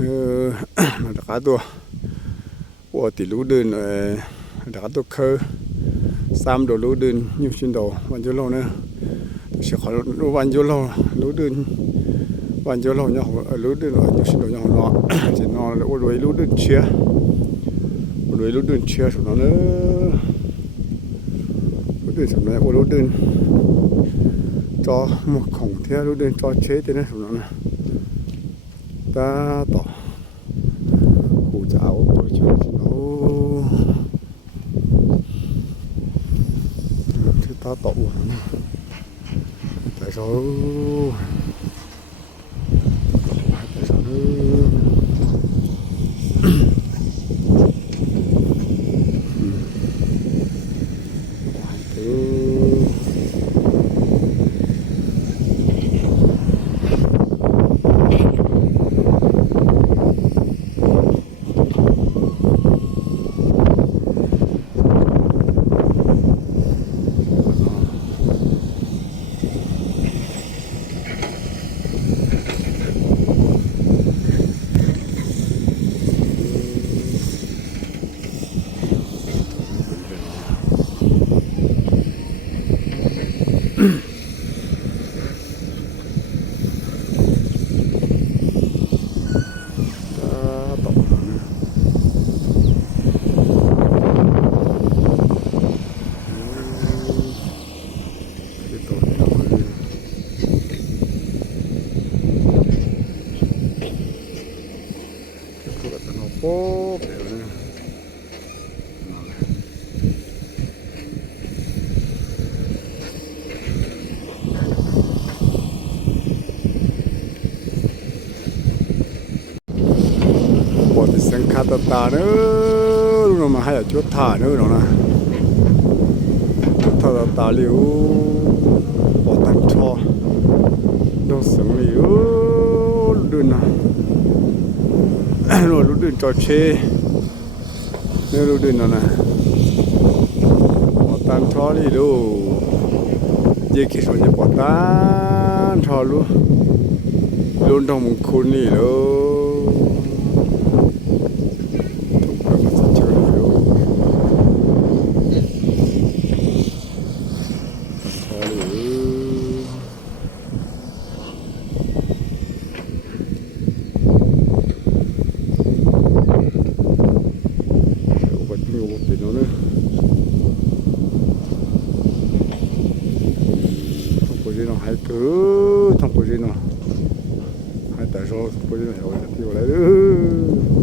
đặcตัวว่าติรู้เดินđặcตัวเคย3độรู้เดินnhiều chuyến đầuวันจุลเนี่ยsẽ khóวันจุลรู้เดินวันจุลเนี่ยรู้เดินnhiều chuyến đầuเนี่ยnó chỉ nó là đuổiรู้เดินเชียđuổiรู้เดินเชียสุดnó nữaรู้เดินสุดnóรู้เดินcho một khổng theoรู้เดินcho chế thế này suд nó nè taต่อหูเจ้าตัวเจ้าโอ้ที่ตาต่อหัวนะแต่เขาแต่เขาโป๊บเดี๋ยวนี้ปวดเสียงคาตาเนอะรู้มาให้จุดท่าเนอะหรอนะจุดท่าตาเลี้ยวปวดตันชอโดนเสียงเลี้ยวดูนะรู้ดึงจอเชเนี่ยรู้ดึงนั่นนะปอตันทอนี่ดูเยี่ยคิดว่าจะปอตันทอรู้ลุ้นทองมงคลนี่ดูทุกประวัติเชื่อดูทอนี่เป็นโน่นเลยทั้งปุจิโน่หายตัวทั้งปุจิโน่หายแต่โซ่ปุจิโน่เหรอที่อะไร